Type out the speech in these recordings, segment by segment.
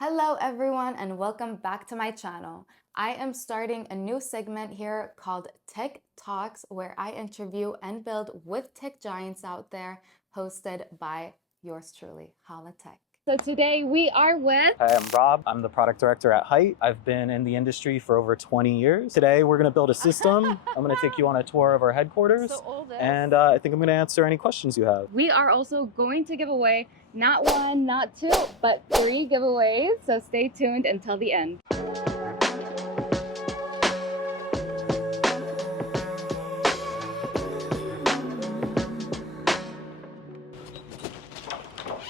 Hello everyone and welcome back to my channel. I am starting a new segment here called Tech Talks where I interview and build with tech giants out there, hosted by yours truly, HYTE THICC. So today we are with... Hi, I'm Rob. I'm the product director at HYTE. I've been in the industry for over 20 years. Today we're going to build a system. I'm going to take you on a tour of our headquarters. And I think I'm going to answer any questions you have. We are also going to give away not one, not two, but 3 giveaways. So stay tuned until the end.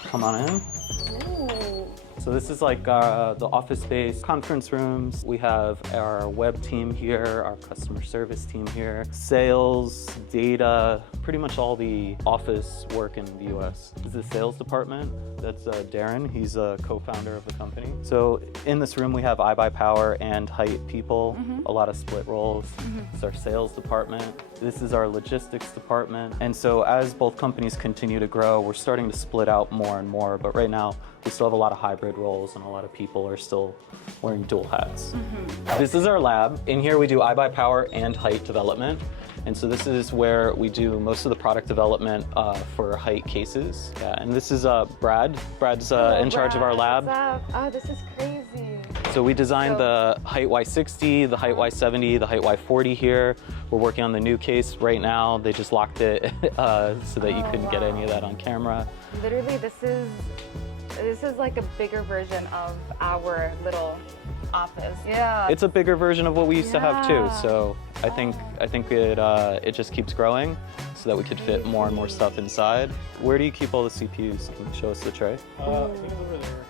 Come on in. So this is like the office space, conference rooms. We have our web team here, our customer service team here, sales, data, pretty much all the office work in the US. This is the sales department. That's Darren. He's a co-founder of the company. So in this room, we have iBuyPower and HYTE people, a lot of split roles. It's our sales department. This is our logistics department. And so as both companies continue to grow, we're starting to split out more and more. But right now, we still have a lot of hybrid roles and a lot of people are still wearing dual hats. This is our lab. In here, we do iBuyPower and HYTE development. And so this is where we do most of the product development for HYTE cases. Yeah, and this is Brad. Brad's in charge of our lab. What's up? Oh, this is crazy. So we designed the HYTE Y60, the HYTE Y70, the HYTE Y40 here. We're working on the new case right now. They just locked it so that you couldn't get any of that on camera. Literally, this is like a bigger version of our little office. Yeah. It's a bigger version of what we used to have too. So I think it just keeps growing so that we could fit more and more stuff inside. Where do you keep all the CPUs? Can you show us the tray? I think over there.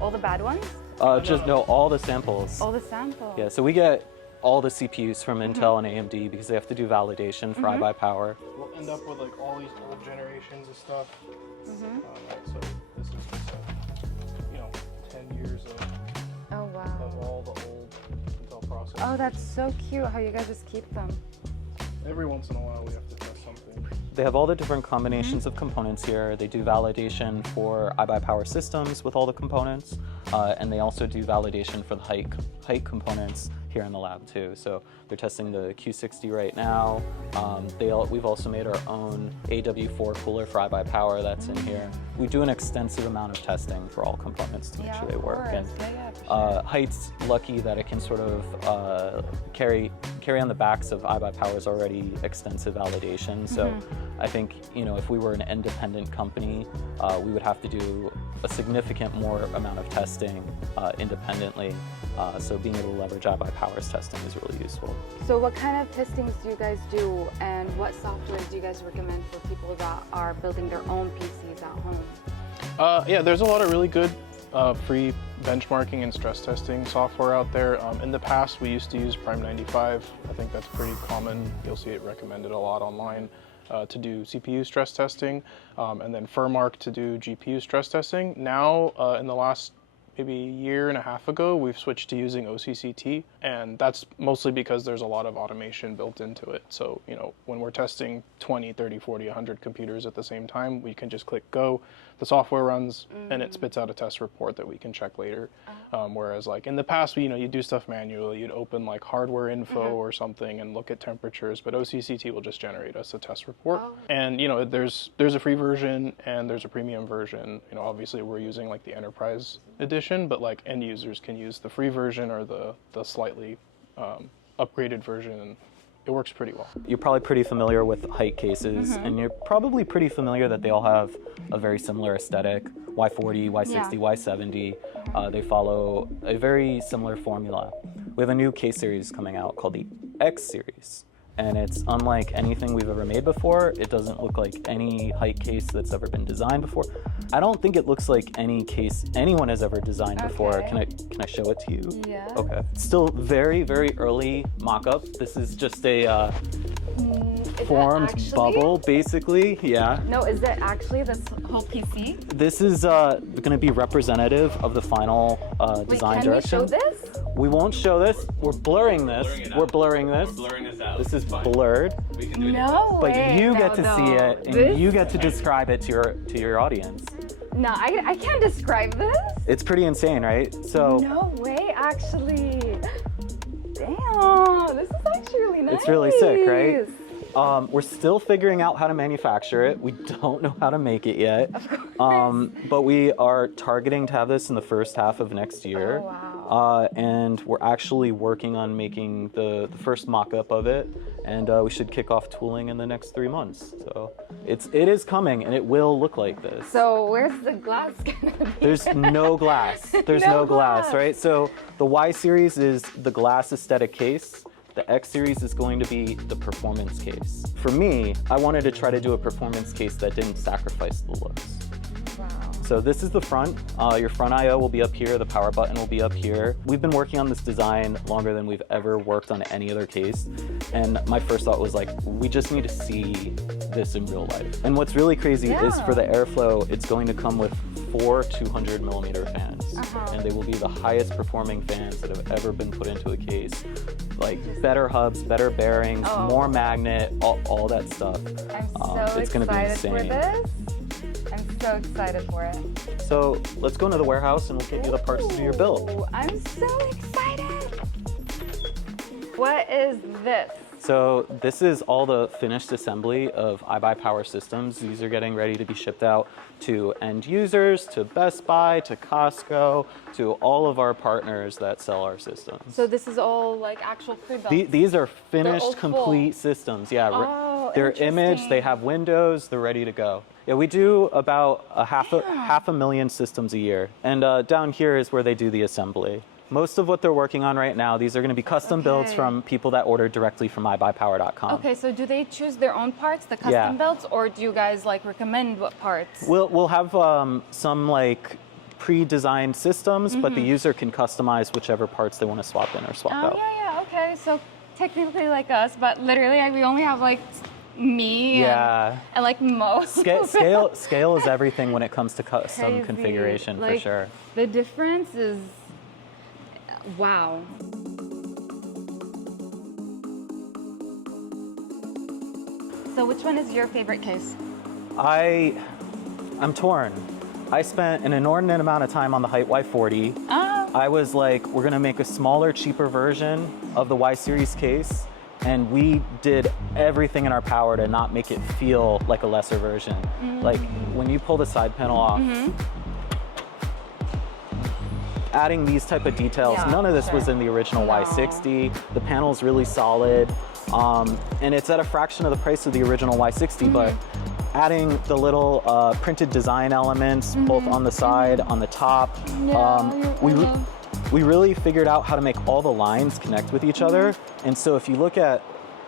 All the bad ones? No, all the samples. All the samples. Yeah, so we get all the CPUs from Intel and AMD because they have to do validation for iBuyPower. We'll end up with like all these old generations of stuff. So this is just 10 years of all the old Intel processors. Oh, that's so cute how you guys just keep them. Every once in a while we have to test something. They have all the different combinations of components here. They do validation for iBuyPower systems with all the components, and they also do validation for the HYTE components here in the lab too. So they're testing the Q60 right now. We've also made our own AW4 cooler for iBuyPower that's in here. We do an extensive amount of testing for all components to make sure they work. And HYTE's lucky that it can sort of carry on the backs of iBuyPower's already extensive validation. So I think, if we were an independent company, we would have to do a significant more amount of testing independently. So being able to leverage iBuyPower's testing is really useful. So what kind of testings do you guys do, and what software do you guys recommend for people that are building their own PCs at home? Yeah, there's a lot of really good free benchmarking and stress testing software out there. In the past, we used to use Prime 95. I think that's pretty common. You'll see it recommended a lot online to do CPU stress testing, and then Furmark to do GPU stress testing. Now, in the last maybe a year and a half ago, we've switched to using OCCT, and that's mostly because there's a lot of automation built into it. So, when we're testing 20, 30, 40, 100 computers at the same time, we can just click go, the software runs, and it spits out a test report that we can check later. Whereas like in the past, you do stuff manually, you'd open like hardware info or something and look at temperatures, but OCCT will just generate us a test report. And there's a free version and there's a premium version. Obviously we're using like the enterprise edition, but like end users can use the free version or the slightly upgraded version, and it works pretty well. You're probably pretty familiar with HYTE cases, and you're probably pretty familiar that they all have a very similar aesthetic. Y40, Y60, Y70, they follow a very similar formula. We have a new case series coming out called the X series. And it's unlike anything we've ever made before. It doesn't look like any HYTE case that's ever been designed before. I don't think it looks like any case anyone has ever designed before. Can I show it to you? Yeah. Okay. Still very, very early mock-up. This is just a formed bubble, basically. Yeah. No, is it actually this whole PC? This is going to be representative of the final design direction. Can we show this? We won't show this. We're blurring this. We're blurring this. We're blurring this out. This is blurred. We can do it. No But way. you get to see it, and you get to describe it to your audience. No, I can't describe this. It's pretty insane, right? So No way, actually. Damn, this is actually really nice. it's really sick, right? We're still figuring out how to manufacture it. We don't know how to make it yet. Of course. But we are targeting to have this in the first half of next year. Oh, wow. And we're actually working on making the first mock-up of it. And we should kick off tooling in the next 3 months. So it is coming, and it will look like this. So where's the glass gonna be? There's no glass. There's no glass, right? So the Y series is the glass aesthetic case. The X series is going to be the performance case. For me, I wanted to try to do a performance case that didn't sacrifice the looks. Wow. So this is the front. Your front I/O will be up here. The power button will be up here. We've been working on this design longer than we've ever worked on any other case. And my first thought was like, we just need to see this in real life. And what's really crazy is for the airflow, it's going to come with 4 200mm fans. And they will be the highest performing fans that have ever been put into a case. Like better hubs, better bearings, more magnet, all that stuff. I'm so it's gonna be excited for insane. this. I'm so excited for it. So let's go into the warehouse and we'll get you the parts to do your build. Ooh, I'm so excited. What is this? So this is all the finished assembly of iBuyPower systems. These are getting ready to be shipped out to end users, to Best Buy, to Costco, to all of our partners that sell our systems. So this is all like actual pre-built. These are all finished, full. complete systems. Yeah, Oh, they're imaged, interesting. they have windows, they're ready to go. Yeah, we do about half a million systems a year. And down here is where they do the assembly. Most of what they're working on right now, these are going to be custom builds from people that order directly from iBuyPower.com. Okay, so do they choose their own parts, the custom builds, or do you guys like recommend what parts? We'll have some like pre-designed systems, but the user can customize whichever parts they want to swap in or swap out. Yeah, okay. So technically like us, but literally like we only have like me and like most. Scale is everything when it comes to custom Crazy. configuration, Like, for sure. The difference is, wow. So which one is your favorite case? I'm torn. I spent an inordinate amount of time on the HYTE Y40. I was like, we're gonna make a smaller, cheaper version of the Y series case, and we did everything in our power to not make it feel like a lesser version. Like when you pull the side panel off, adding these type of details, none of this was in the original Y60. The panel's really solid, and it's at a fraction of the price of the original Y60, but adding the little printed design elements, both on the side, on the top, we really figured out how to make all the lines connect with each other. And so if you look at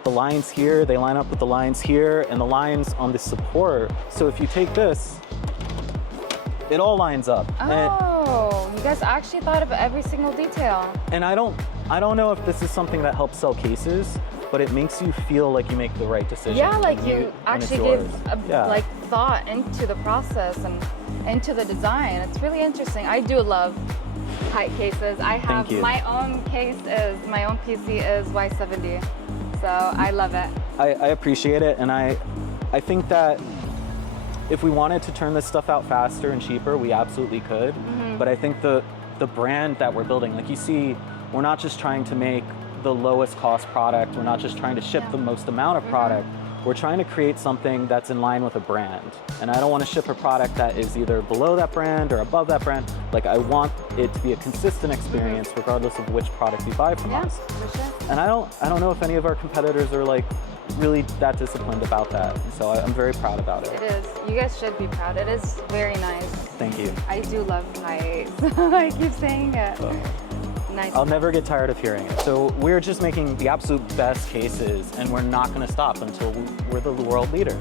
the lines here, they line up with the lines here, and the lines on the support. So if you take this, it all lines up. Oh, you guys actually thought of every single detail. And I don't know if this is something that helps sell cases, but it makes you feel like you make the right decision. Yeah, like when you when it's actually give yours. like thought into the process and into the design. It's really interesting. I do love HYTE cases. I have Thank you. my own my own PC is Y70. So I love it. I appreciate it, and I think that if we wanted to turn this stuff out faster and cheaper, we absolutely could. But I think the brand that we're building, like you see, we're not just trying to make the lowest cost product. We're not just trying to ship the most amount of product. We're trying to create something that's in line with a brand. And I don't want to ship a product that is either below that brand or above that brand. Like, I want it to be a consistent experience regardless of which product you buy from us. For sure. And I don't know if any of our competitors are like really that disciplined about that. So I'm very proud about it. It is. You guys should be proud. It is very nice. Thank you. I do love HYTE. I keep saying it. Nice. I'll never get tired of hearing it. So we're just making the absolute best cases, and we're not going to stop until we're the world leader.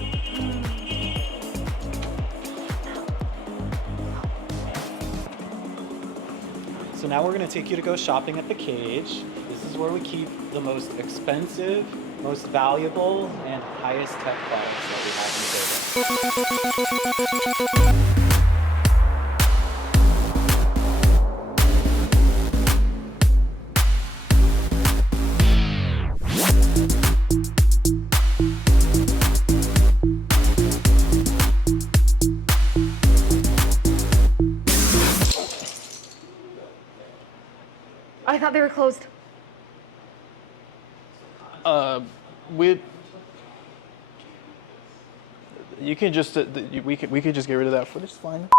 So now we're going to take you to go shopping at the Cage. This is where we keep the most expensive, most valuable, and highest tech products that we have in service. I thought they were closed. You can just we could just get rid of that footage. It's fine.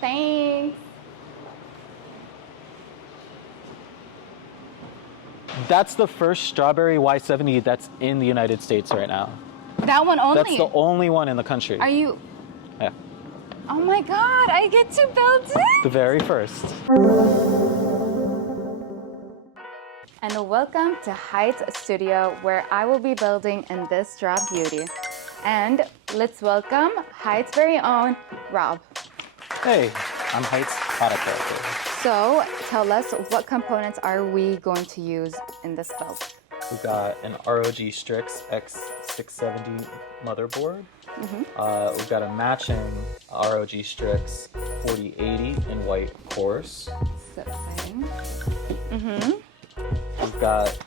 Thanks. That's the first strawberry Y70 that's in the United States right now. That one only? That's the only one in the country. Are you? Yeah. Oh my God, I get to build it? The very first. And welcome to HYTE Studio, where I will be building in this drop beauty. And let's welcome HYTE's very own Rob. Hey, I'm HYTE's product director. So tell us, what components are we going to use in this build? We've got an ROG Strix X670 motherboard. We've got a matching ROG Strix 4080 in white cores. So exciting. We've got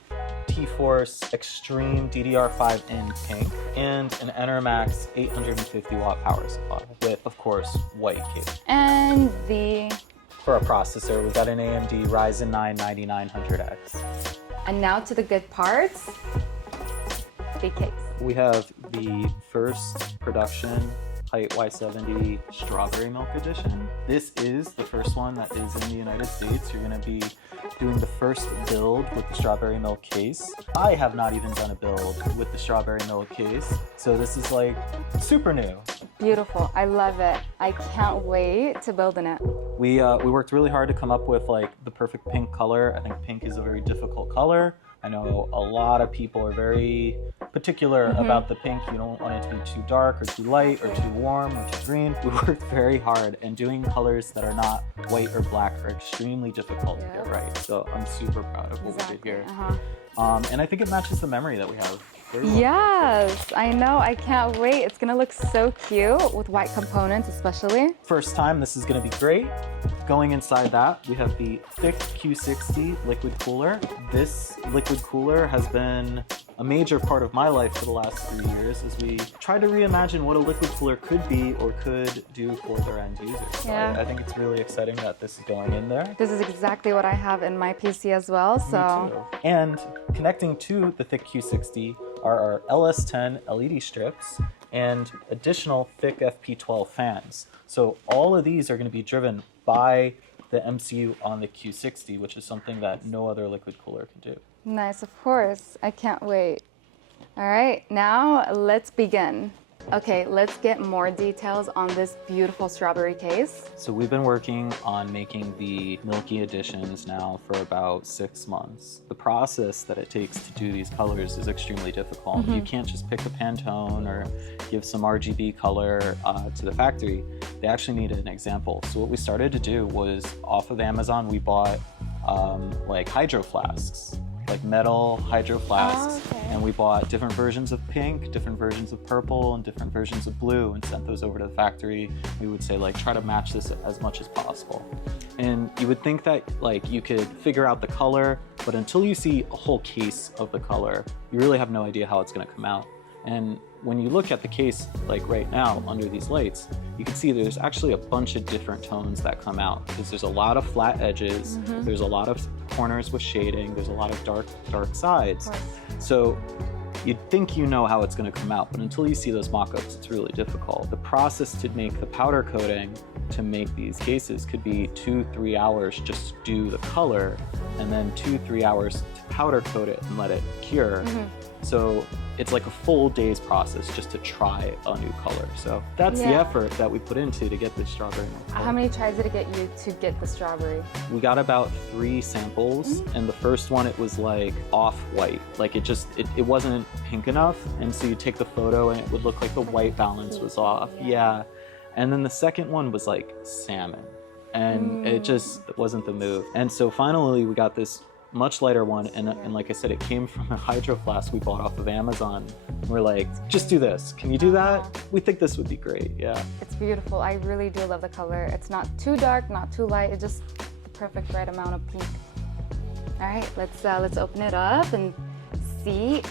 T-Force Extreme DDR5 in pink and an Enermax 850 watt power supply with, of course, white cable. And for our processor, we've got an AMD Ryzen 9 9900X. And now to the good parts, the case. We have the first production HYTE Y70 Strawberry Milk Edition. This is the first one that is in the United States. You're gonna be doing the first build with the strawberry milk case. I have not even done a build with the strawberry milk case, so this is like super new. Beautiful, I love it. I can't wait to build in it. We worked really hard to come up with like the perfect pink color. I think pink is a very difficult color. I know a lot of people are very particular about the pink. You don't want it to be too dark or too light or too warm or too green. We worked very hard, and doing colors that are not white or black are extremely difficult to get right. So I'm super proud of what we did here. And I think it matches the memory that we have very well. Yes, I know, I can't wait. It's gonna look so cute with white components especially. First time, this is gonna be great. Going inside that, we have the THICC Q60 liquid cooler. This liquid cooler has been a major part of my life for the last 3 years as we try to reimagine what a liquid cooler could be or could do for their end users. So I think it's really exciting that this is going in there. This is exactly what I have in my PC as well, so. Me too. And connecting to the THICC Q60 are our LS10 LED strips and additional THICC FP12 fans. So all of these are going to be driven by the MCU on the Q60, which is something that no other liquid cooler can do. Nice, of course. I can't wait. All right, now let's begin. Okay, let's get more details on this beautiful strawberry case. So we've been working on making the Milky editions now for about 6 months. The process that it takes to do these colors is extremely difficult. You can't just pick a Pantone or give some RGB color to the factory. They actually need an example. So what we started to do was, off of Amazon, we bought like hydro flasks, like metal hydro flasks, and we bought different versions of pink, different versions of purple, and different versions of blue, and sent those over to the factory. We would say, like, try to match this as much as possible. And you would think that like you could figure out the color, but until you see a whole case of the color, you really have no idea how it's going to come out. And when you look at the case, like right now under these lights, you can see there's actually a bunch of different tones that come out, because there's a lot of flat edges, there's a lot of corners with shading, there's a lot of dark sides. So you'd think you know how it's going to come out, but until you see those mock-ups, it's really difficult. The process to make the powder coating to make these cases could be 2-3 hours just to do the color, and then 2-3 hours to powder coat it and let it cure. So it's like a full day's process just to try a new color. So that's the effort that we put into to get this strawberry milk color. How many tries did it get you to get the strawberry? We got about 3 samples, and the first one, it was like off-white. Like it wasn't pink enough, and so you take the photo and it would look like the white balance was off. Yeah. And then the second one was like salmon, and it just wasn't the move. And so finally we got this much lighter one, and like I said, it came from a hydro flask we bought off of Amazon. We're like, just do this. Can you do that? We think this would be great. Yeah. It's beautiful. I really do love the color. It's not too dark, not too light. It's just the perfect right amount of pink. All right, let's open it up and see.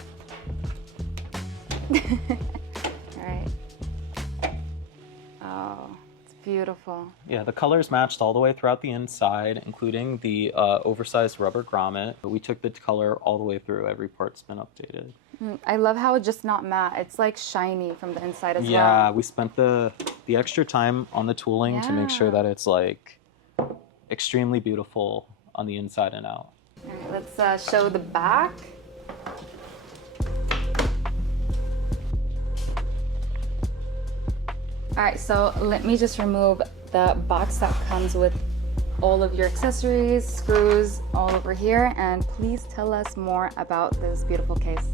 All right. Oh, it's beautiful. Yeah, the colors matched all the way throughout the inside, including the oversized rubber grommet. We took the color all the way through. Every part's been updated. I love how it's just not matte. It's like shiny from the inside as well. Yeah, we spent the extra time on the tooling to make sure Yeah. that it's like extremely beautiful on the inside and out. All right, let's show the back. All right, so let me just remove the box that comes with all of your accessories, screws all over here, and please tell us more about this beautiful case.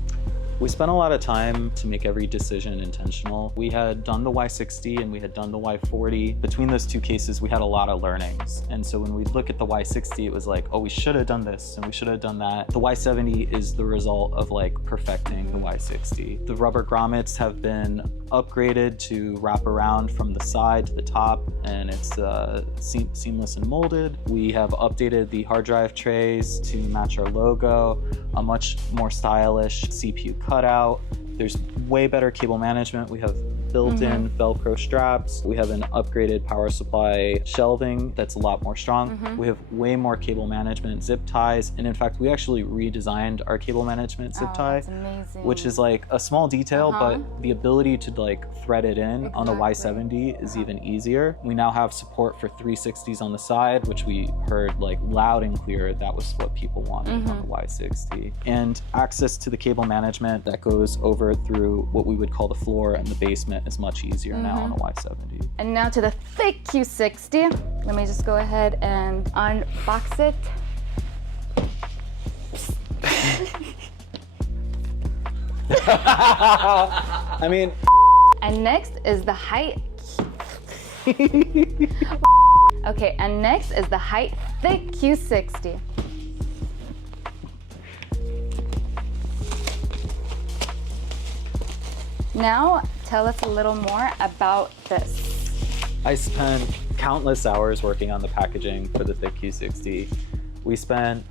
We spent a lot of time to make every decision intentional. We had done the Y60 and we had done the Y40. Between those two cases, we had a lot of learnings. And so when we look at the Y60, it was like, oh, we should have done this and we should have done that. The Y70 is the result of like perfecting the Y60. The rubber grommets have been upgraded to wrap around from the side to the top, and it's seamless and molded. We have updated the hard drive trays to match our logo, a much more stylish CPU cutout. There's way better cable management. We have built-in Velcro straps. We have an upgraded power supply shelving that's a lot more strong. We have way more cable management zip ties. And in fact, we actually redesigned our cable management zip tie, That's amazing. which is like a small detail, but the ability to like thread it in on the Y70 is even easier. We now have support for 360s on the side, which we heard like loud and clear. That was what people wanted on the Y60. And access to the cable management that goes over through what we would call the floor and the basement is much easier now on the Y70. And now to the THICC Q60. Let me just go ahead and unbox it. I mean, And next is the HYTE. Okay, and next is the HYTE THICC Q60. Now, tell us a little more about this. I spent countless hours working on the packaging for the THICC Q60. We spent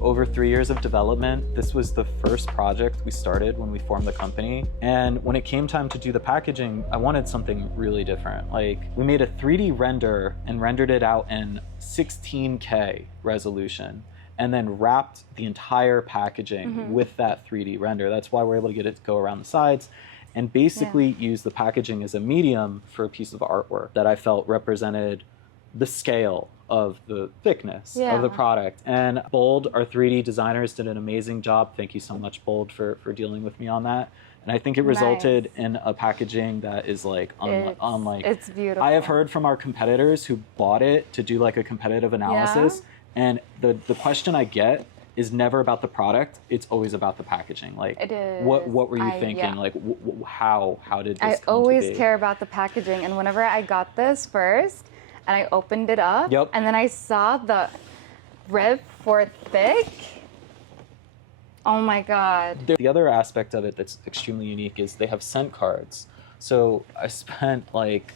over 3 years of development. This was the first project we started when we formed the company. And when it came time to do the packaging, I wanted something really different. Like, we made a 3D render and rendered it out in 16K resolution, and then wrapped the entire packaging with that 3D render. That's why we're able to get it to go around the sides, and basically use the packaging as a medium for a piece of artwork that I felt represented the scale of the thickness of the product. And Bold, our 3D designers, did an amazing job. Thank you so much, Bold, for dealing with me on that. And I think it resulted in a packaging that is like unlike. It's beautiful. I have heard from our competitors who bought it to do like a competitive analysis, and the question I get is never about the product. It's always about the packaging. Like, It is. what were you thinking? Like, how did this I come always to be? care about the packaging, and whenever I got this first, and I opened it up, and then I saw the rib for THICC. Oh my God. The other aspect of it that's extremely unique is they have scent cards. So I spent like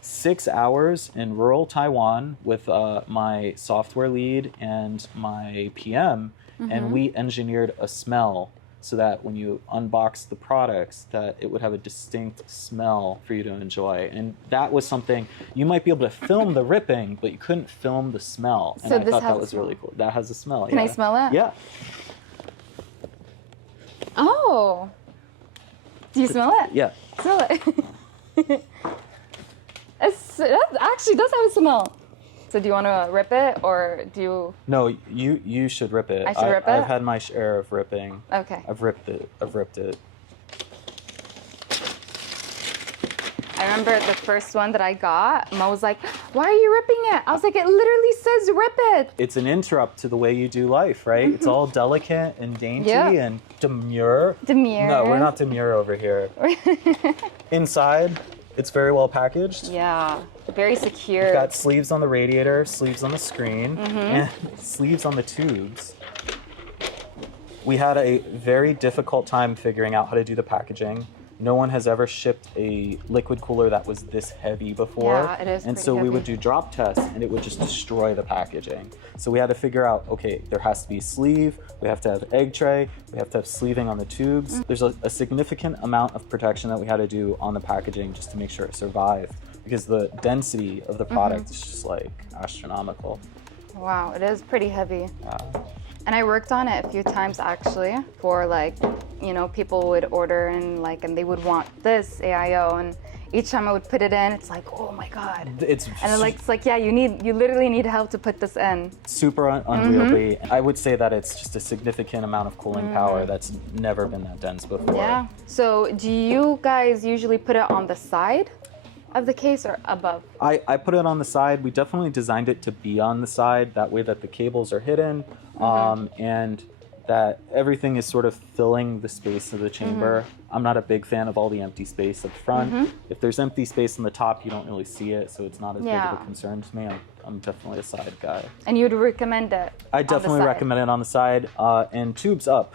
6 hours in rural Taiwan with my software lead and my PM, and we engineered a smell so that when you unbox the products, that it would have a distinct smell for you to enjoy. And that was something, you might be able to film the ripping, but you couldn't film the smell. And So I this thought has that a was smell. really cool. That has a smell. Can I smell it? Yeah. Oh. Do you smell it? Yeah. Smell it. It actually does have a smell. So do you want to rip it, or do you? No, you should rip it. I should rip it? I've had my share of ripping. Okay. I've ripped it. I remember the first one that I got, Mo was like, "Why are you ripping it?" I was like, "It literally says rip it." It's an interrupt to the way you do life, right? It's all delicate and dainty and demure. Demure. No, we're not demure over here. Inside, it's very well packaged. Yeah, very secure. We've got sleeves on the radiator, sleeves on the screen, and sleeves on the tubes. We had a very difficult time figuring out how to do the packaging. No one has ever shipped a liquid cooler that was this heavy before. Yeah, it is And pretty so we would heavy. do drop tests and it would just destroy the packaging. So we had to figure out, okay, there has to be sleeve, we have to have egg tray, we have to have sleeving on the tubes. There's a significant amount of protection that we had to do on the packaging just to make sure it survived. because the density of the product is just like astronomical. Wow, it is pretty heavy. Yeah. And I worked on it a few times actually for like, you know, people would order and they would want this AIO, and each time I would put it in, it's like, oh my God. It's like, yeah, you literally need help to put this in. super unwieldy. I would say that it's just a significant amount of cooling power that's never been that dense before. Yeah. So do you guys usually put it on the side of the case or above? I put it on the side. We definitely designed it to be on the side, that way that the cables are hidden, and that everything is sort of filling the space of the chamber. I'm not a big fan of all the empty space up front. If there's empty space on the top, you don't really see it, so it's not as big of a concern to me. I'm definitely a side guy. And you'd recommend it? I definitely recommend it on the side, and tubes up.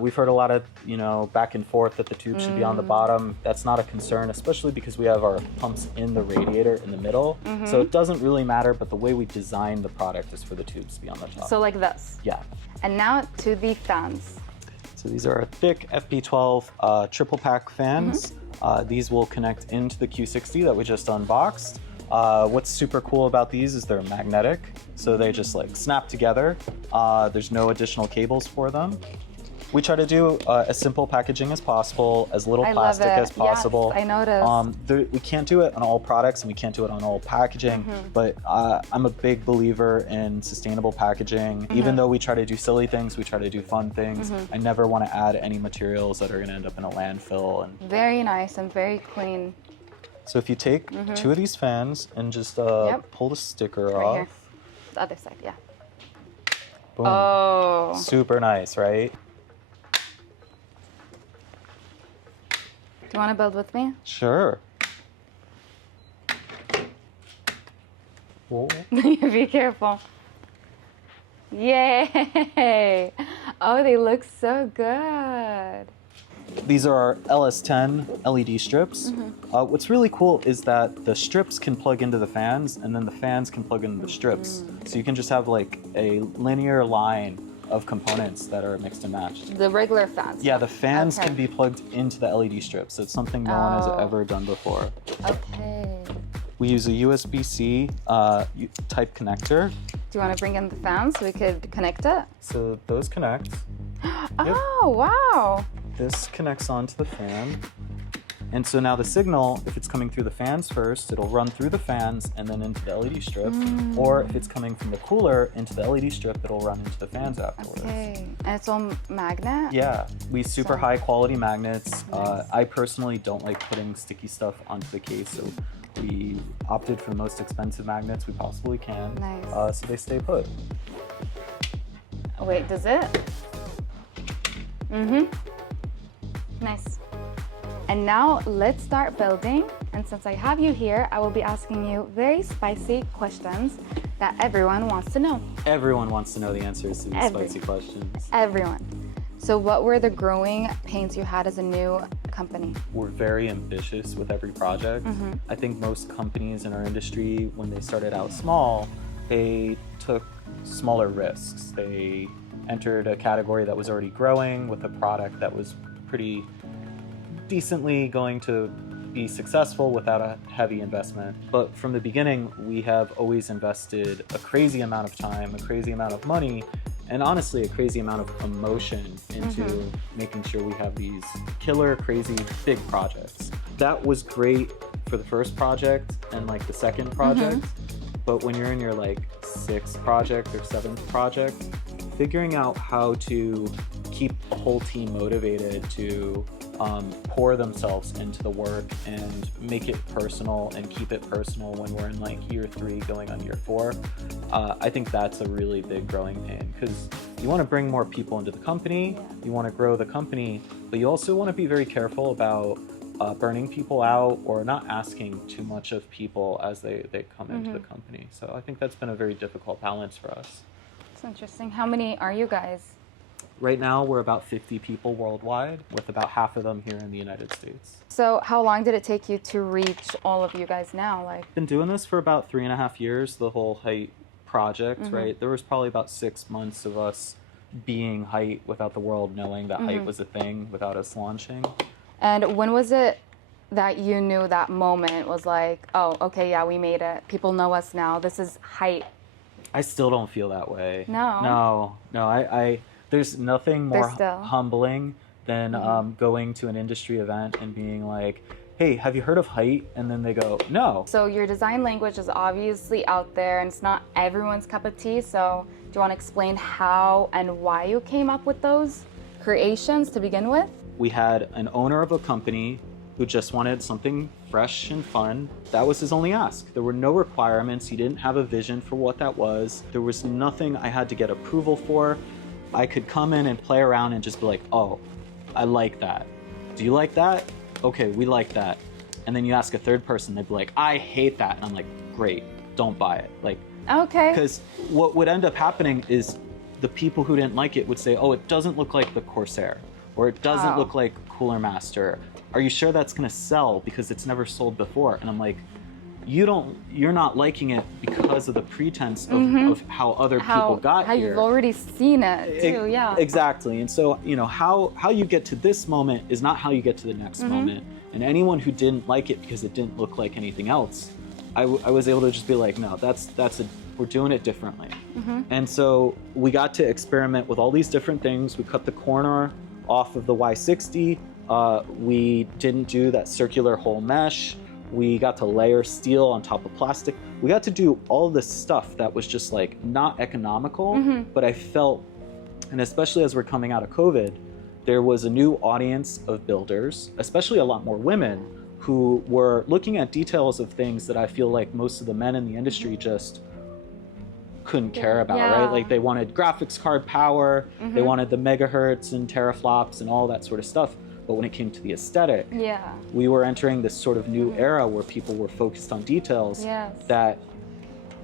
We've heard a lot of, back and forth that the tube should be on the bottom. That's not a concern, especially because we have our pumps in the radiator in the middle. So it doesn't really matter, but the way we design the product is for the tubes to be on the top. So like this? Yeah. And now to the fans. So these are our thick FP12 triple pack fans. These will connect into the Q60 that we just unboxed. What's super cool about these is they're magnetic, so they just like snap together. There's no additional cables for them. We try to do as simple packaging as possible, as little plastic as possible. Yes, I noticed. We can't do it on all products and we can't do it on all packaging, but I'm a big believer in sustainable packaging. Even though we try to do silly things, we try to do fun things. I never want to add any materials that are going to end up in a landfill. And very nice and very clean. so if you take two of these fans and just pull the sticker off. Here. The other side, yeah. Boom. Oh. Super nice, right? Do you want to build with me? Sure. Whoa. Be careful. Yay! Oh, they look so good. These are our LS10 LED strips. What's really cool is that the strips can plug into the fans, and then the fans can plug into the strips. So you can just have like a linear line of components that are mixed and matched. The regular fans? Yeah, the fans can be plugged into the LED strips. It's something no one has ever done before. Okay. We use a USB-C type connector. Do you want to bring in the fans so we could connect it? So those connect. Oh, wow. This connects onto the fan. And so now the signal, if it's coming through the fans first, it'll run through the fans and then into the LED strip. Or if it's coming from the cooler into the LED strip, it'll run into the fans afterwards. Okay. And it's all magnet? Yeah, we use super high quality magnets. I personally don't like putting sticky stuff onto the case, so we opted for the most expensive magnets we possibly can. Nice. So they stay put. Oh, wait, does it? Nice. And now let's start building. And since I have you here, I will be asking you very spicy questions that everyone wants to know. Everyone wants to know the answers to these spicy questions. Everyone. So what were the growing pains you had as a new company? We're very ambitious with every project. I think most companies in our industry, when they started out small, they took smaller risks. They entered a category that was already growing with a product that was pretty decently going to be successful without a heavy investment. But from the beginning, we have always invested a crazy amount of time, a crazy amount of money, and honestly, a crazy amount of emotion into making sure we have these killer, crazy, big projects. That was great for the first project and like the second project, but when you're in your like 6th project or 7th project, figuring out how to keep a whole team motivated to pour themselves into the work and make it personal and keep it personal when we're in like year 3 going on year 4, I think that's a really big growing pain, because you want to bring more people into the company, you want to grow the company, but you also want to be very careful about burning people out or not asking too much of people as they come into the company. So I think that's been a very difficult balance for us. That's interesting. How many are you guys? Right now, we're about 50 people worldwide, with about half of them here in the United States. So how long did it take you to reach all of you guys now? Been doing this for about 3.5 years, the whole HYTE project, right? There was probably about 6 months of us being HYTE without the world knowing that HYTE was a thing, without us launching. And when was it that you knew that moment was like, oh, okay, yeah, we made it. People know us now. This is HYTE. I still don't feel that way. No. No. I there's nothing more There's still. humbling than going to an industry event and being like, hey, have you heard of HYTE? And then they go, no. So your design language is obviously out there and it's not everyone's cup of tea. So do you want to explain how and why you came up with those creations to begin with? We had an owner of a company who just wanted something fresh and fun. That was his only ask. There were no requirements. He didn't have a vision for what that was. There was nothing I had to get approval for. I could come in and play around and just be like, oh, I like that. Do you like that? Okay, we like that. And then you ask a third person, they'd be like, I hate that. And I'm like, great, don't buy it. Like, okay. Because what would end up happening is the people who didn't like it would say, oh, it doesn't look like the Corsair, or it doesn't look like Cooler Master. Are you sure that's gonna sell because it's never sold before? And I'm like, you're not liking it because of the pretense of how other people got how here. You've already seen it too, yeah. Exactly. And so, you know, how you get to this moment is not how you get to the next moment. And anyone who didn't like it because it didn't look like anything else, I was able to just be like, no, we're doing it differently. And so we got to experiment with all these different things. We cut the corner off of the Y60. We didn't do that circular hole mesh. We got to layer steel on top of plastic. We got to do all this stuff that was just like not economical, but I felt, and especially as we're coming out of COVID, there was a new audience of builders, especially a lot more women, who were looking at details of things that I feel like most of the men in the industry just couldn't care about, right? Like they wanted graphics card power, they wanted the megahertz and teraflops and all that sort of stuff. But when it came to the aesthetic, we were entering this sort of new era where people were focused on details that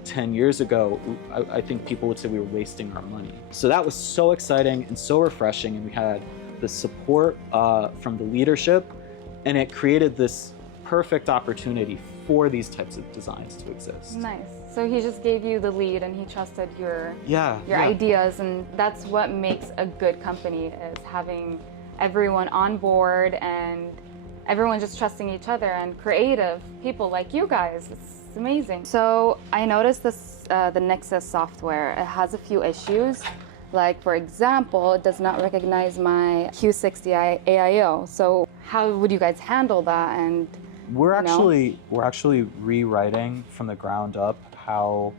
10 years ago, I think people would say we were wasting our money. So that was so exciting and so refreshing. And we had the support from the leadership, and it created this perfect opportunity for these types of designs to exist. Nice. So he just gave you the lead and he trusted your your ideas, and that's what makes a good company, is having everyone on board and everyone just trusting each other, and creative people like you guys. It's amazing. So I noticed this, the Nexus software, it has a few issues. Like, for example, it does not recognize my Q60 AIO. So how would you guys handle that? And we're actually rewriting from the ground up how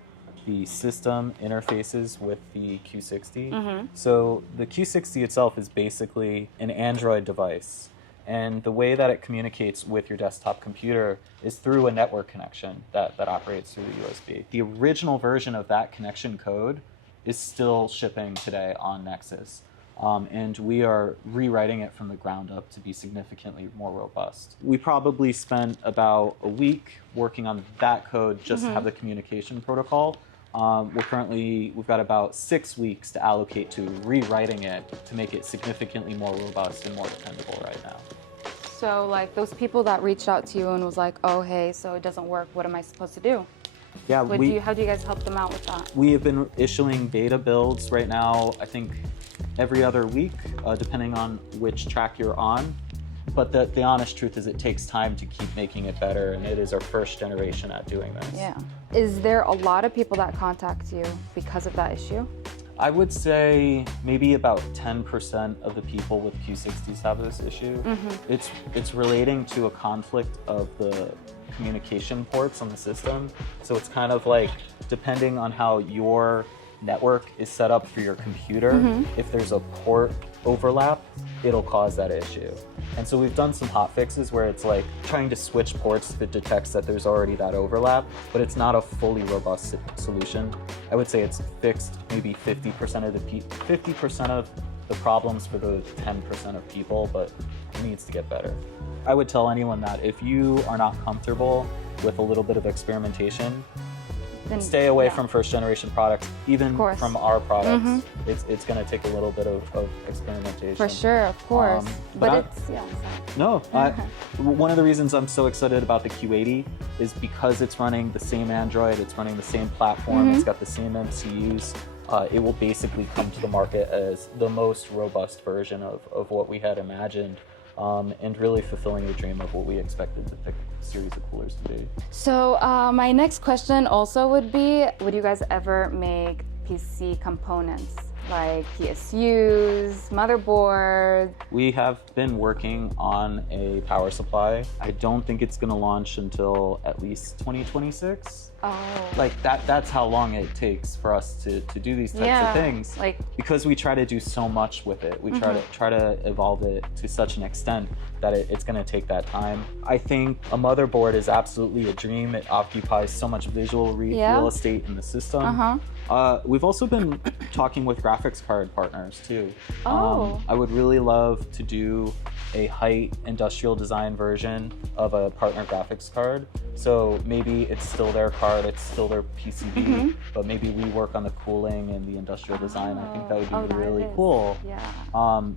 the system interfaces with the Q60. So the Q60 itself is basically an Android device. And the way that it communicates with your desktop computer is through a network connection that operates through the USB. The original version of that connection code is still shipping today on Nexus. And we are rewriting it from the ground up to be significantly more robust. We probably spent about a week working on that code just to have the communication protocol. We've got about 6 weeks to allocate to rewriting it to make it significantly more robust and more dependable right now. so like those people that reached out to you and was like, oh, hey, so it doesn't work, what am I supposed to do? Yeah, How do you guys help them out with that? We have been issuing beta builds right now, I think every other week, depending on which track you're on. But the honest truth is it takes time to keep making it better, and it is our first generation at doing this. Yeah. Is there a lot of people that contact you because of that issue? I would say maybe about 10% of the people with Q60s have this issue. It's relating to a conflict of the communication ports on the system. So it's kind of like, depending on how your network is set up for your computer, if there's a port overlap, it'll cause that issue. And so we've done some hot fixes where it's like trying to switch ports if it detects that there's already that overlap, but it's not a fully robust solution. I would say it's fixed maybe 50% of the problems for the 10% of people, but it needs to get better. I would tell anyone that if you are not comfortable with a little bit of experimentation, then stay away from first generation products, even from our products. It's going to take a little bit of experimentation. For sure, of course. But one of the reasons I'm so excited about the Q80 is because it's running the same Android, it's running the same platform, it's got the same MCUs. It will basically come to the market as the most robust version of what we had imagined. and really fulfilling the dream of what we expected the THICC series of coolers to be. So my next question also would be, would you guys ever make PC components? Like PSUs, motherboard? We have been working on a power supply. I don't think it's gonna launch until at least 2026. Oh. Like that's how long it takes for us to do these types of things. Like, because we try to do so much with it. We try to evolve it to such an extent that it's gonna take that time. I think a motherboard is absolutely a dream. It occupies so much visual real estate in the system. We've also been talking with graphics card partners too. Oh. I would really love to do a HYTE industrial design version of a partner graphics card. So maybe it's still their card, it's still their PCB, but maybe we work on the cooling and the industrial design. I think that would be really cool. Yeah.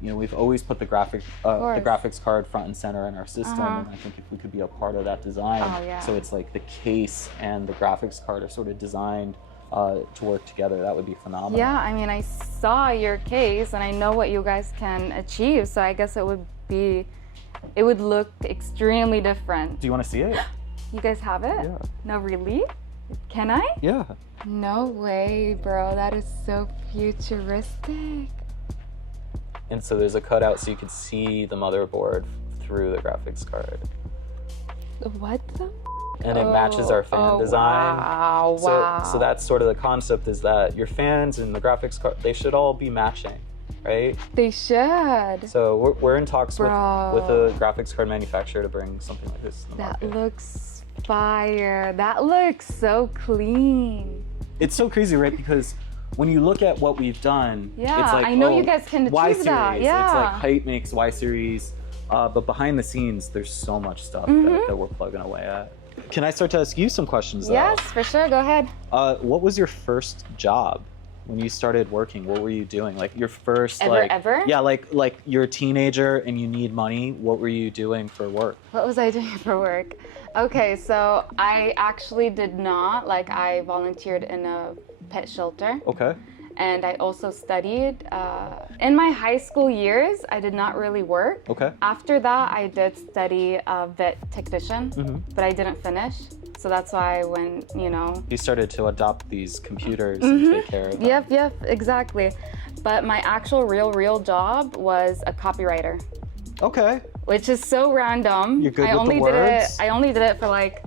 You know, we've always put the graphics card front and center in our system, and I think if we could be a part of that design, so it's like the case and the graphics card are sort of designed to work together, that would be phenomenal. Yeah, I mean, I saw your case and I know what you guys can achieve, so I guess it would look extremely different. Do you want to see it? You guys have it? Yeah. No, really? Can I? Yeah. No way, bro. That is so futuristic. And so there's a cutout so you can see the motherboard through the graphics card. What the? And it matches our fan design. Wow, So that's sort of the concept, is that your fans and the graphics card, they should all be matching, right? They should. So we're in talks with a graphics card manufacturer to bring something like this to the market. That looks fire. That looks so clean. It's so crazy, right? Because when you look at what we've done, it's like, I know you guys can Y achieve series. that. Yeah. It's like HYTE makes Y series, but behind the scenes, there's so much stuff that we're plugging away at. Can I start to ask you some questions though? Yes, for sure. Go ahead. What was your first job when you started working? What were you doing? Like your first ever? Yeah, like you're a teenager and you need money. What were you doing for work? What was I doing for work? Okay, so I actually did not. Like, I volunteered in a pet shelter. Okay. And I also studied. In my high school years, I did not really work. Okay. After that, I did study vet technician, but I didn't finish. So that's why when, You started to adopt these computers and take care of them. Yep, exactly. But my actual real job was a copywriter. Okay. Which is so random. You're good with the words? I only did it for like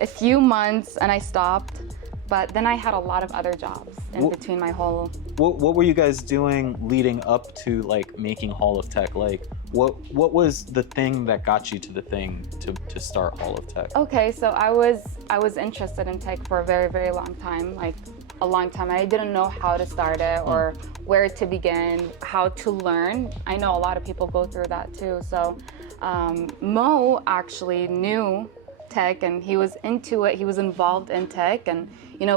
a few months and I stopped. But then I had a lot of other jobs in between my whole... What were you guys doing leading up to like making Hall of Tech? Like what was the thing that got you to the thing to start Hall of Tech? Okay, so I was interested in tech for a very long time, like a long time. I didn't know how to start it or where to begin, how to learn. I know a lot of people go through that too. So Mo actually knew tech and he was into it. He was involved in tech and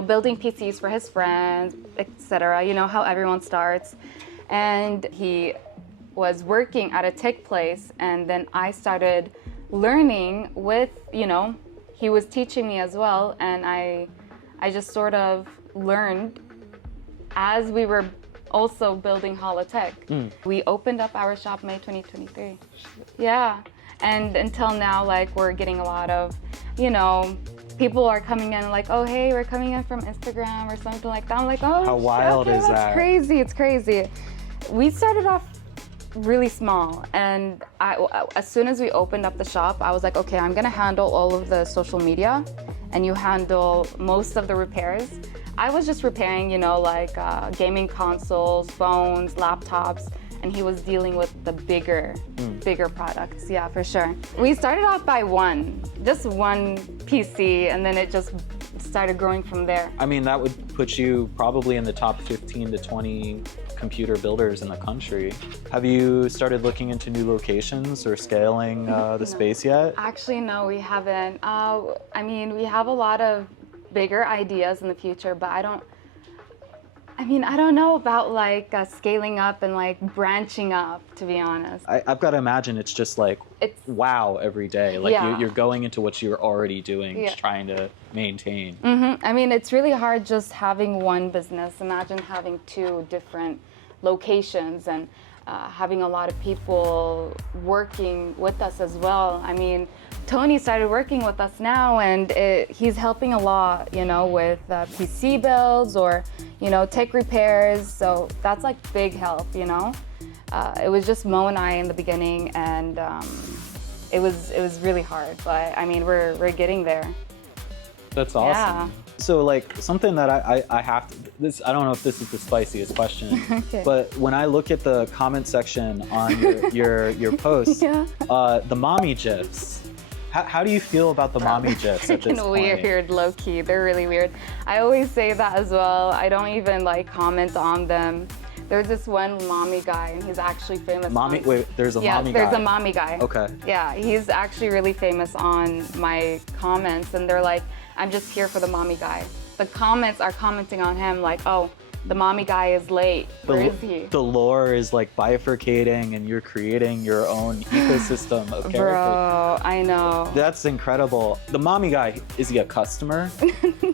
building PCs for his friends, etc. You know how everyone starts. And he was working at a tech place, and then I started learning with, he was teaching me as well, and I just sort of learned as we were also building Hall of Tech. We opened up our shop May 2023. Yeah. And until now, like, we're getting a lot of, people are coming in like, oh, hey, we're coming in from Instagram or something like that. I'm like, oh, how wild is that? That's crazy. It's crazy. We started off really small, and as soon as we opened up the shop, I was like, okay, I'm gonna handle all of the social media, and you handle most of the repairs. I was just repairing, gaming consoles, phones, laptops, and he was dealing with the bigger products. Yeah, for sure. We started off by just one PC, and then it just started growing from there. I mean, that would put you probably in the top 15 to 20 computer builders in the country. Have you started looking into new locations or scaling the space yet? Actually, no, we haven't. I mean, we have a lot of bigger ideas in the future, but I don't know about like scaling up and like branching up, to be honest. I've got to imagine it's just like, wow, every day. Like you're going into what you're already doing, trying to maintain. I mean, it's really hard just having one business. Imagine having two different locations. And having a lot of people working with us as well. I mean, Tony started working with us now, and he's helping a lot, you know, with PC builds or, you know, tech repairs. So that's like big help, you know. It was just Mo and I in the beginning, and it was really hard. But I mean, we're getting there. That's awesome. Yeah. So like something that I have to, this, I don't know if this is the spiciest question, Okay. but when I look at the comment section on your posts, Yeah. The mommy gifs, how do you feel about the mommy gifs at this Freaking point? weird, low key. They're really weird. I always say that as well. I don't even like comment on them. There's this one mommy guy, and he's actually famous. Mommy, on, wait, there's a mommy guy. Yeah, there's a mommy guy. Okay. Yeah, he's actually really famous on my comments, and they're like, I'm just here for the mommy guy. The comments are commenting on him like, oh, the mommy guy is late. Where is he? The lore is like bifurcating, and you're creating your own ecosystem of characters. Bro, I know. That's incredible. The mommy guy, is he a customer?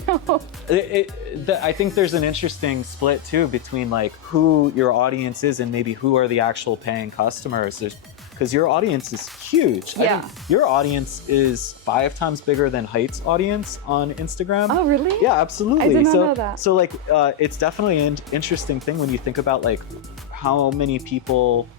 No. I think there's an interesting split too between like who your audience is and maybe who are the actual paying customers. Because your audience is huge. Yeah. I think your audience is 5 times bigger than HYTE's audience on Instagram. Oh, really? Yeah, absolutely. I did not so, know that. So like, it's definitely an interesting thing when you think about like how many people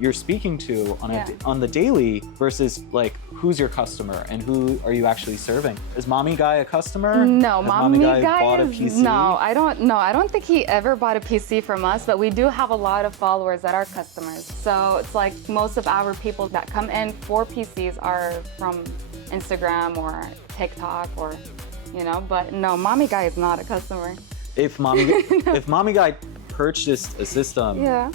you're speaking to on the daily versus like who's your customer and who are you actually serving. Is mommy guy a customer? No, Has mommy guy bought a is, PC? no, I don't think he ever bought a PC from us, but we do have a lot of followers that are customers. So it's like most of our people that come in for PCs are from Instagram or TikTok or, you know, but no, mommy guy is not a customer. If mommy guy purchased a system, Yeah.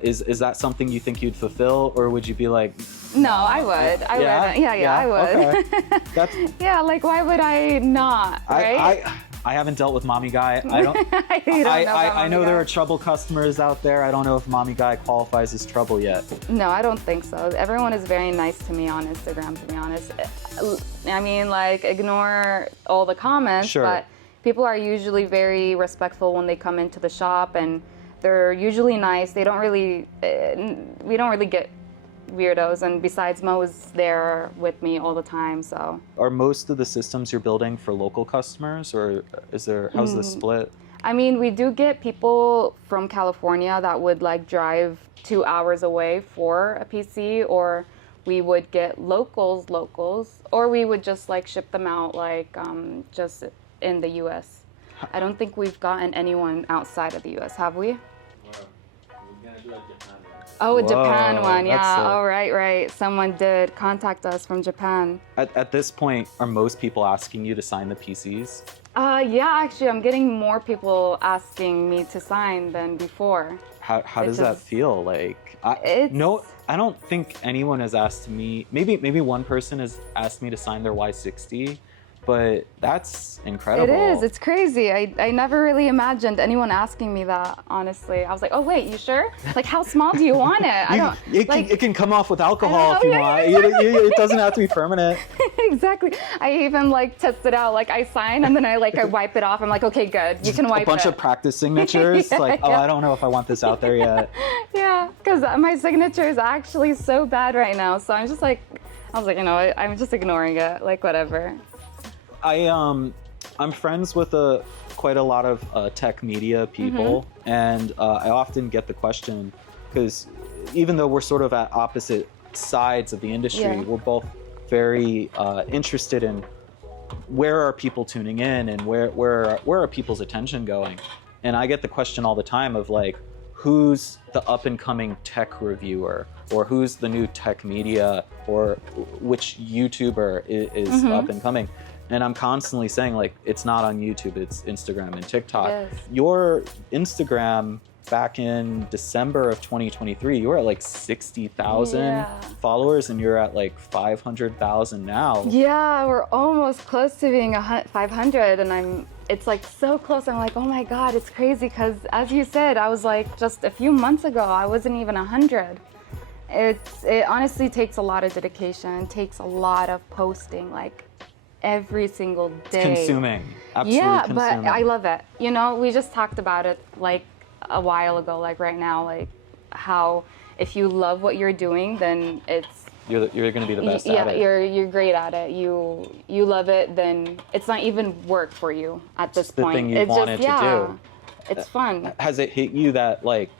Is that something you think you'd fulfill, or would you be like, No, I would. I would. Yeah, I would. Okay. That's, Yeah, like why would I not, right? I haven't dealt with mommy guy. I don't. You don't know about I know mommy there guy? are trouble customers out there. I don't know if mommy guy qualifies as trouble yet. No, I don't think so. Everyone is very nice to me on Instagram, to be honest. I mean, like, ignore all the comments, Sure. but people are usually very respectful when they come into the shop, and they're usually nice. They don't really, we don't really get weirdos, and besides, Mo is there with me all the time, so. Are most of the systems you're building for local customers, or how's the split? I mean, we do get people from California that would like drive 2 hours away for a PC, or we would get locals, or we would just like ship them out like just in the US. I don't think we've gotten anyone outside of the US, have we? Oh, a Japan Whoa, one, yeah. that's Oh, right. Someone did contact us from Japan. At this point, are most people asking you to sign the PCs? Yeah, actually, I'm getting more people asking me to sign than before. How does that feel? Like, It's- I don't think anyone has asked me. Maybe one person has asked me to sign their Y60, but that's incredible. It is. It's crazy. I never really imagined anyone asking me that, honestly. I was like, oh, wait, you sure? Like, how small do you want it? I don't, It can come off with alcohol if you yeah, want. exactly. It doesn't have to be permanent. Exactly. I even like test it out. Like I sign and then I wipe it off. I'm like, okay, good. You can wipe it. A bunch of practice signatures. Yeah, like, oh, yeah. I don't know if I want this out there yet. Yeah, because my signature is actually so bad right now. So I was like, you know, I'm just ignoring it. Like, whatever. I'm friends with quite a lot of tech media people, and I often get the question, because even though we're sort of at opposite sides of the industry, Yeah. we're both very interested in where are people tuning in and where are people's attention going. And I get the question all the time of like, who's the up and coming tech reviewer, or who's the new tech media, or which YouTuber is up and coming. And I'm constantly saying, like, it's not on YouTube, it's Instagram and TikTok. Yes. Your Instagram back in December of 2023, you were at like 60,000 Yeah. followers, and you're at like 500,000 now. Yeah, we're almost close to being 500, and it's like so close. I'm like, oh my God, it's crazy. Because as you said, I was like, just a few months ago, I wasn't even 100. It honestly takes a lot of dedication, takes a lot of posting, like every single day. It's consuming, absolutely Yeah, consuming. but I love it. You know, we just talked about it like a while ago, like right now, like how if you love what you're doing, then you're going to be the best at it. You're great at it. You love it, then it's not even work for you at this point. The thing you wanted to do. It's fun. Has it hit you that, like,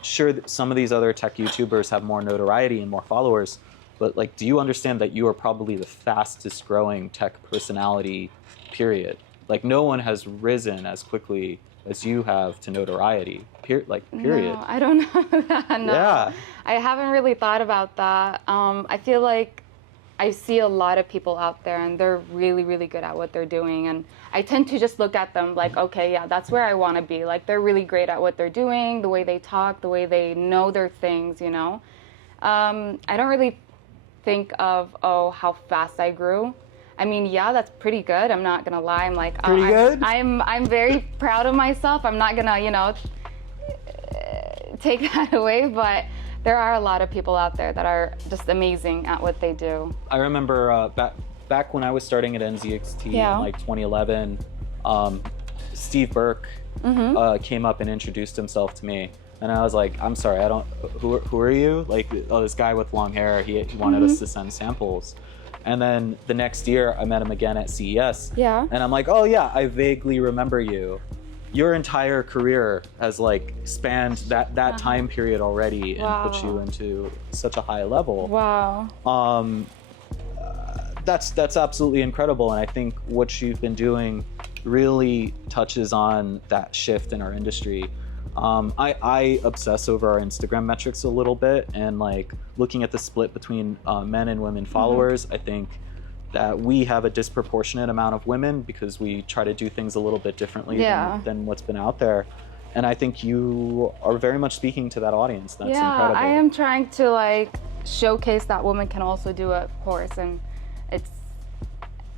sure, some of these other tech YouTubers have more notoriety and more followers, but, like, do you understand that you are probably the fastest growing tech personality, period? Like, no one has risen as quickly as you have to notoriety, period. No, I don't know that. No. Yeah. I haven't really thought about that. I feel like I see a lot of people out there and they're really, really good at what they're doing. And I tend to just look at them like, okay, yeah, that's where I want to be. Like, they're really great at what they're doing, the way they talk, the way they know their things, you know? I don't really think of, oh, how fast I grew. I mean, yeah, that's pretty good. I'm not gonna lie. I'm like, pretty good? I'm very proud of myself. I'm not gonna, you know, take that away, but there are a lot of people out there that are just amazing at what they do. I remember back when I was starting at NZXT in like 2011, Steve Burke came up and introduced himself to me. And I was like, I'm sorry, I don't, who are you? Like, oh, this guy with long hair, he wanted us to send samples. And then the next year, I met him again at CES. Yeah. And I'm like, oh yeah, I vaguely remember you. Your entire career has like spanned that time period already and put you into such a high level. Wow. That's absolutely incredible. And I think what you've been doing really touches on that shift in our industry. I obsess over our Instagram metrics a little bit, and like looking at the split between men and women followers, I think that we have a disproportionate amount of women because we try to do things a little bit differently than what's been out there. And I think you are very much speaking to that audience. That's incredible. I am trying to like showcase that women can also do it, of course, and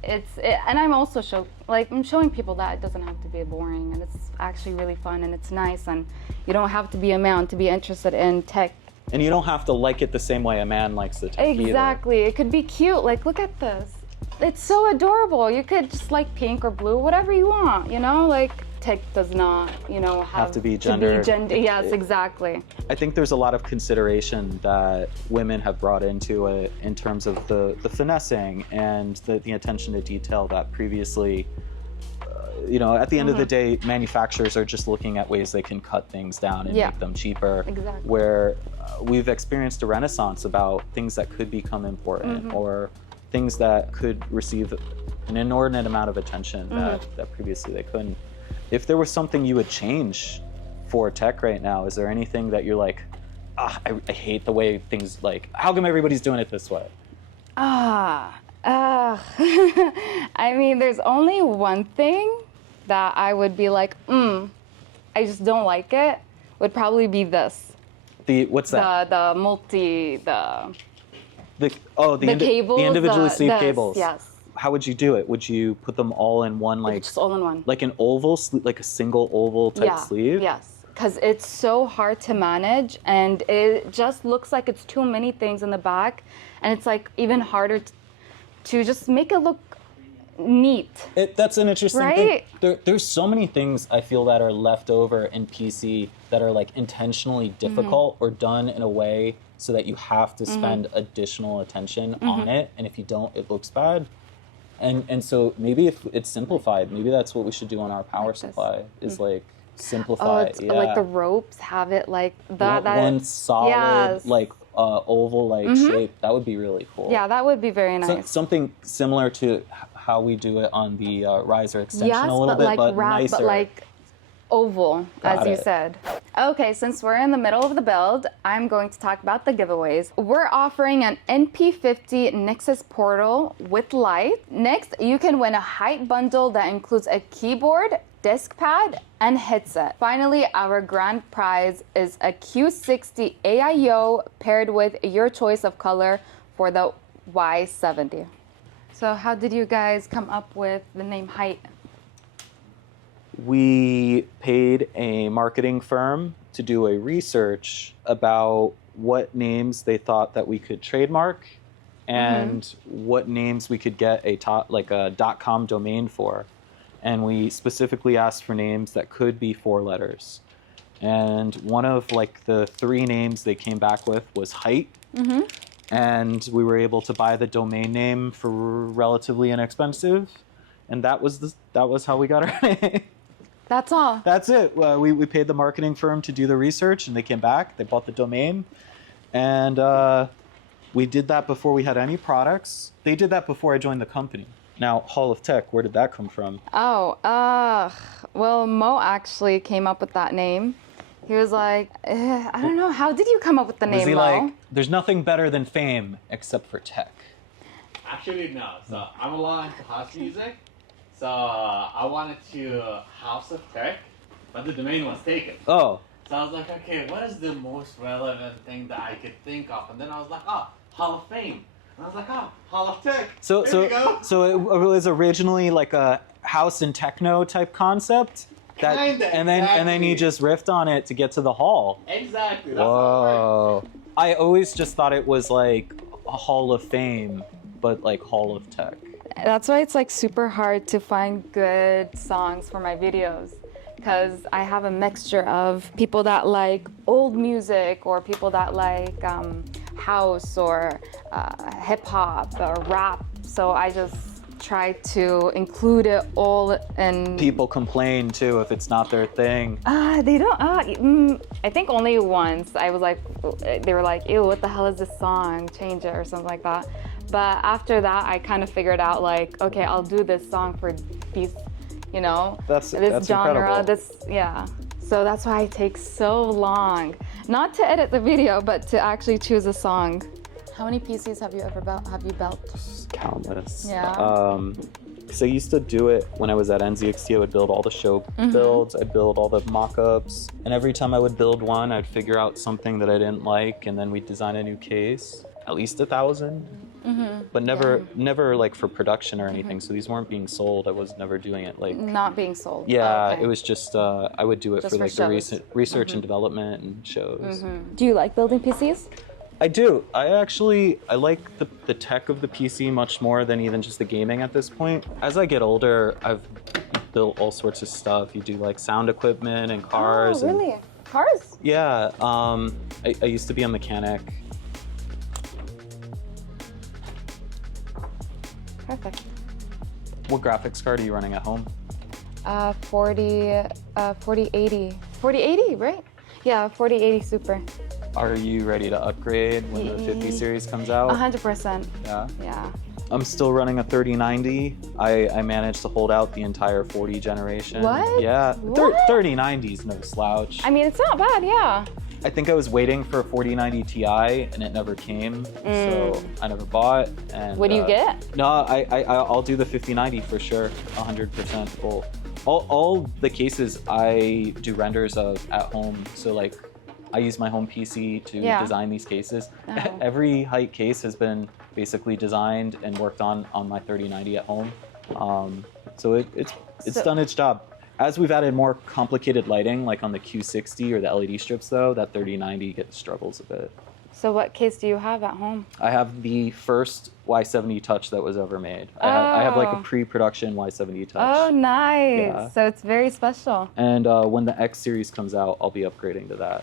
and I'm also I'm showing people that it doesn't have to be boring, and it's actually really fun and it's nice, and you don't have to be a man to be interested in tech. And you don't have to like it the same way a man likes the tech Exactly. either. It could be cute. Like, look at this. It's so adorable. You could just like pink or blue, whatever you want, you know? Like, tech does not, you know, have to be gender. Yes, exactly. I think there's a lot of consideration that women have brought into it in terms of the finessing and the attention to detail that previously, you know, at the end of the day, manufacturers are just looking at ways they can cut things down and make them cheaper. Exactly. Where we've experienced a renaissance about things that could become important or things that could receive an inordinate amount of attention that previously they couldn't. If there was something you would change for tech right now, is there anything that you're like, I hate the way things, like, how come everybody's doing it this way? I mean, there's only one thing that I would be like, I just don't like it, would probably be this. What's that? The cables. The individually sleeved cables. Yes. How would you do it? Would you put them all in one, like just all in one, like an oval, like a single oval type sleeve? Yes, because it's so hard to manage, and it just looks like it's too many things in the back, and it's like even harder to just make it look neat. That's an interesting thing. There's so many things I feel that are left over in PC that are like intentionally difficult or done in a way so that you have to spend additional attention on it, and if you don't, it looks bad. And so maybe if it's simplified, maybe that's what we should do on our power supply, is like simplify. It's like the ropes have it like that. One solid, like oval-like shape. That would be really cool. Yeah, that would be very nice. So, something similar to how we do it on the riser extension a little bit, but nicer. But like oval, as you said. Okay, since we're in the middle of the build, I'm going to talk about the giveaways. We're offering an NP50 Nexus portal with light. Next, you can win a HYTE bundle that includes a keyboard, disk pad, and headset. Finally, our grand prize is a Q60 AIO paired with your choice of color for the Y70. So how did you guys come up with the name HYTE? We paid a marketing firm to do a research about what names they thought that we could trademark and what names we could get a .com domain for. And we specifically asked for names that could be 4 letters. and one of like the 3 names they came back with was HYTE. And we were able to buy the domain name for relatively inexpensive, and that was how we got our name. That's all. That's it. We paid the marketing firm to do the research, and they came back. They bought the domain, and we did that before we had any products. They did that before I joined the company. Now, Hall of Tech, where did that come from? Oh, well, Mo actually came up with that name. He was like, I don't know, how did you come up with the name, Was he Mo? like, there's nothing better than fame except for tech? Actually, no. So I'm a lot into house music. So I wanted to House of Tech, but the domain was taken. Oh. So I was like, okay, what is the most relevant thing that I could think of? And then I was like, oh, Hall of Fame. And I was like, oh, Hall of Tech. So it was originally like a house and techno type concept. Kinda, and then you just riffed on it to get to the hall. Exactly. That's how it Whoa. works. I always just thought it was like a Hall of Fame, but like Hall of Tech. That's why it's like super hard to find good songs for my videos, because I have a mixture of people that like old music or people that like house or hip hop or rap. So I just try to include it all in. People complain too if it's not their thing. They don't. I think only once I was like, they were like, "Ew, what the hell is this song? Change it," or something like that. But after that, I kind of figured out like, okay, I'll do this song for these, you know, That's this genre. incredible. Yeah. So that's why it takes so long, not to edit the video, but to actually choose a song. How many PCs have you ever built? Countless. Yeah. Because I used to do it when I was at NZXT. I would build all the show builds. I'd build all the mock-ups. And every time I would build one, I'd figure out something that I didn't like, and then we'd design a new case. At least 1,000. But never like for production or anything. So these weren't being sold. I was never doing it like. Not being sold. Yeah, Okay. it was just I would do it Just for for like the shows. research and development and shows. Do you like building PCs? I do. I like the tech of the PC much more than even just the gaming at this point. As I get older, I've built all sorts of stuff. You do like sound equipment and cars. Oh, really? Cars? Yeah. I used to be a mechanic. Perfect. What graphics card are you running at home? 4080. 4080, right? Yeah, 4080 Super. Are you ready to upgrade when the 50 series comes out? 100%. Yeah. Yeah. I'm still running a 3090. I managed to hold out the entire 40 generation. What? Yeah. What? 3090 is no slouch. I mean, it's not bad, yeah. I think I was waiting for a 4090 Ti and it never came, so I never bought. And What do you get? No, I'll do the 5090 for sure, 100% full. All the cases I do renders of at home, so like I use my home PC to design these cases. Oh. Every HYTE case has been basically designed and worked on my 3090 at home. So it's done its job. As we've added more complicated lighting, like on the Q60 or the LED strips though, that 3090 struggles a bit. So what case do you have at home? I have the first Y70 Touch that was ever made. I have like a pre-production Y70 Touch. Oh, nice. Yeah. So it's very special. And when the X series comes out, I'll be upgrading to that.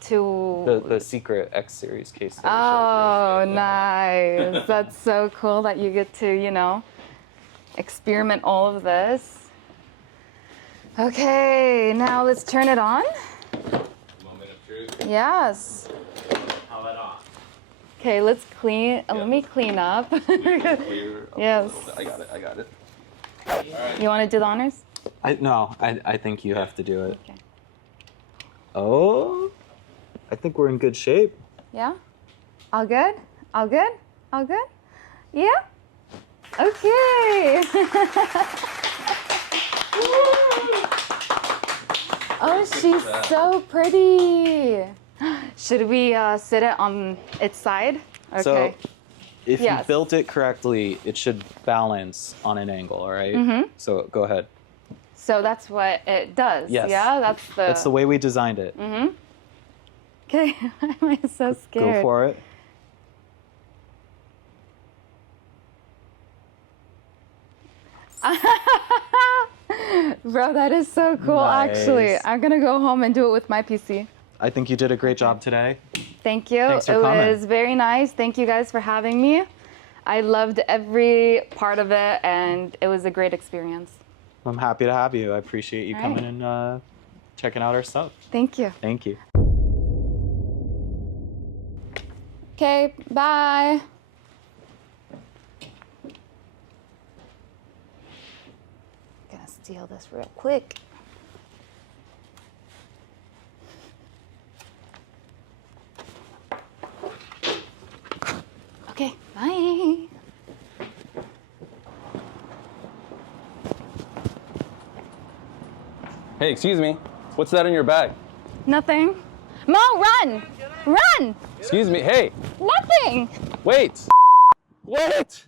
To The secret X series case. That Oh, nice. That's so cool that you get to, you know, experiment all of this. Okay, now let's turn it on. Moment of truth. Yes. How about on? Okay, let's clean. Let me clean up. Yes. I got it. You want to do the honors? I think you have to do it. Okay. Oh, I think we're in good shape. Yeah? All good? All good? All good? Yeah? Okay. Oh, she's so pretty. Should we sit it on its side? Okay. So if Yes. you built it correctly, it should balance on an angle, all right? So go ahead. So that's what it does. Yes. Yeah, That's the way we designed it. Okay, why am I so scared? Go for it. Bro, that is so cool, actually. Nice. I'm gonna go home and do it with my PC. I think you did a great job today. Thank you. Thanks for It coming. was very nice. Thank you guys for having me. I loved every part of it, and it was a great experience. I'm happy to have you. I appreciate you All coming right. and checking out our stuff. Thank you. Thank you. Okay, bye. Gonna steal this real quick. Okay, bye. Hey, excuse me. What's that in your bag? Nothing. Mo, run! Run! Excuse me. Hey, Nothing! wait. Wait.